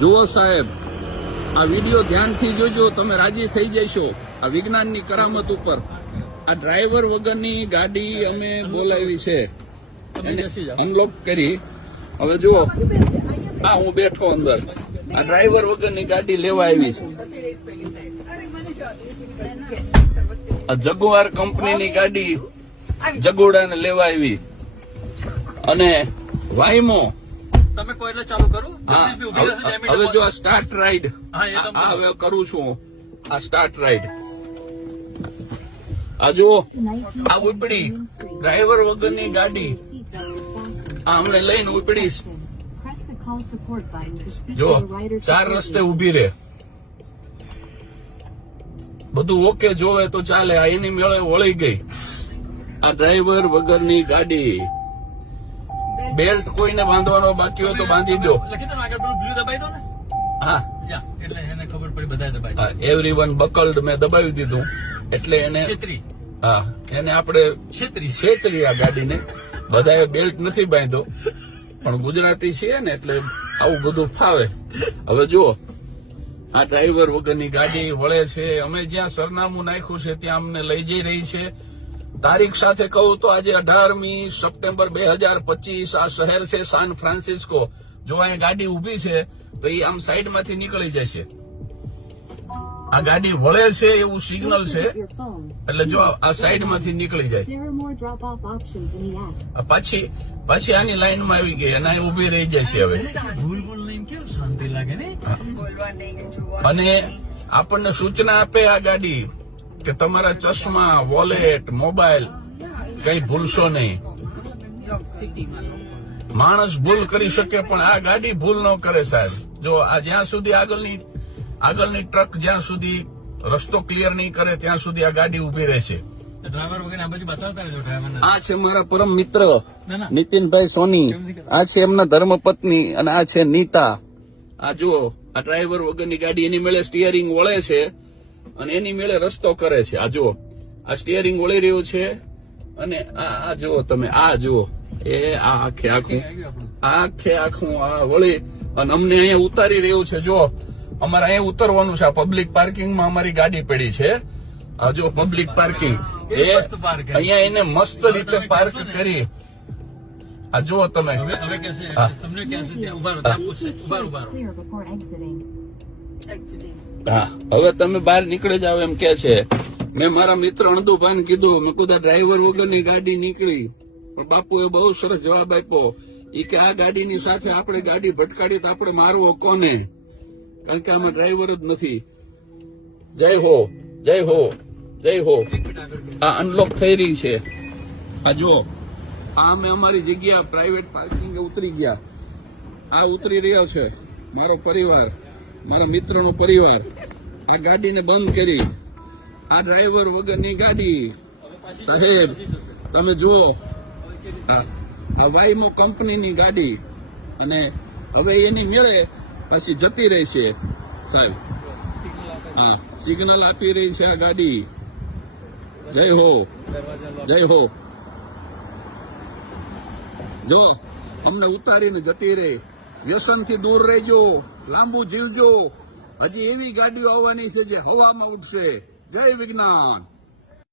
જુઓ સાહેબ, આ વિડીયો ધ્યાનથી જોજો, તમે રાજી થઈ જશો આ વિજ્ઞાનની કરામત ઉપર. આ ડ્રાઈવર વગરની ગાડી અમે બોલાવી છે, અનલોક કરી. હવે જુઓ, આ હું બેઠો અંદર, આ ડ્રાઈવર વગરની ગાડી લેવા આવી છે. આ જગુઆર કંપનીની ગાડી જગોડાને લેવા આવી. અને વાયમો તમે કોઈ એટલે ચાલુ કરું. હવે જો આ સ્ટાર્ટ રાઈડ હવે કરું છું. આ સ્ટાર્ટ રાઈડ આ જુઓ, આ ઉપડી ડ્રાઈવર વગરની ગાડી આ અમને લઈને ઉપડીશ. જો 4 રસ્તે ઉભી રે, બધું ઓકે જોવે તો ચાલે. આ એની મેળે વળી ગઈ આ ડ્રાઈવર વગરની ગાડી. બેલ્ટ કોઈને બાંધવાનો બાકી હોય તો બાંધી દો. હા, એટલે એને ખબર પડી બધા દબાઈ. એવરીવન બકલ્ડ મેં દબાવી દીધું એટલે એને હા એને આપણે છેતરી આ ગાડીને. બધાએ બેલ્ટ નથી બાંધ્યો પણ ગુજરાતી છીએ ને એટલે આવું બધું ફાવે. હવે જુઓ, આ ડ્રાઈવર વગરની ગાડી વળે છે. અમે જ્યાં સરનામું નાખ્યું છે ત્યાં અમને લઈ જઈ રહી છે. તારીખ સાથે કહું તો આજે 18મી સપ્ટેમ્બર 2025 આ શહેર છે સાન ફ્રાન્સિસ્કો. જો અહીંયા ગાડી ઉભી છે તો એ આમ સાઈડમાંથી નીકળી જશે. આ ગાડી વળે છે એવું સિગ્નલ છે એટલે જો આ સાઈડમાંથી નીકળી જાય. પાછી આની લાઈનમાં આવી ગઈ અને ઉભી રહી જશે. હવે શાંતિ લાગે ને. અને આપણને સૂચના આપે આ ગાડી કે તમારા ચશ્મા, વોલેટ, મોબાઈલ કઈ ભૂલશો નહીં. માણસ ભૂલ કરી શકે પણ આ ગાડી ભૂલ ન કરે સાહેબ. જો આ જ્યાં સુધી આગળની ટ્રક જ્યાં સુધી રસ્તો ક્લિયર નહીં કરે ત્યાં સુધી આ ગાડી ઉભી રહેશે. ડ્રાઈવર વગર આ બાજુ બતાવતા રહેજો ડ્રાઈવર. આ છે મારા પરમ મિત્ર નીતિનભાઈ સોની, આ છે એમના ધર્મપત્ની અને આ છે નીતા. આ જુઓ, આ ડ્રાઈવર વગરની ગાડી એની મેળે સ્ટીયરિંગ વળે છે અને એની મેળે રસ્તો કરે છે. આ જુઓ, આ સ્ટીયરિંગ વળી રહ્યું છે અને આ જુઓ તમે, આ જુઓ એ આ આખે આખું આ વળી અને અમને અહીંયા ઉતારી રહ્યું છે. જો અમારે અહીંયા ઉતરવાનું છે. આ પબ્લિક પાર્કિંગમાં અમારી ગાડી પડી છે. આ જો પબ્લિક પાર્કિંગ અહીંયા એને મસ્ત રીતે પાર્ક કરી. આ જુઓ તમે. હા, હવે તમે બહાર નીકળી જાવ એમ કે છે. મેં મારા મિત્ર અણદુભાઈને કીધું, મેં કીધું ડ્રાઈવર વગરની ગાડી નીકળી પણ બાપુએ બહુ સરસ જવાબ આપ્યો. એ કે આ ગાડીની સાથે આપણે ગાડી ભટકાડી તો આપણે મારવો કોને, કારણ કે આમાં ડ્રાઈવર જ નથી. જય હો, જય હો, જય હો. આ અનલોક થઈ રહી છે. આ જુઓ, આ અમે અમારી જગ્યા પ્રાઇવેટ પાર્કિંગ ઉતરી ગયા. આ ઉતરી રહ્યો છે મારો પરિવાર, મારા મિત્રનો પરિવાર. આ ગાડીને બંધ કરી. આ ડ્રાઈવર વગરની ગાડી સાહેબ તમે જુઓ, આ વાયમો કંપનીની ગાડી અને હવે એની મેળે પછી જતી રહી છે સાહેબ. હા, સિગ્નલ આપી રહી છે આ ગાડી. જય હો, જય હો. જો અમને ઉતારીને જતી રહી. વ્યસનથી દૂર રહેજો, લાંબુ જીવજો. હજી એવી ગાડીઓ આવવાની છે જે હવામાં ઉડશે. જય વિજ્ઞાન.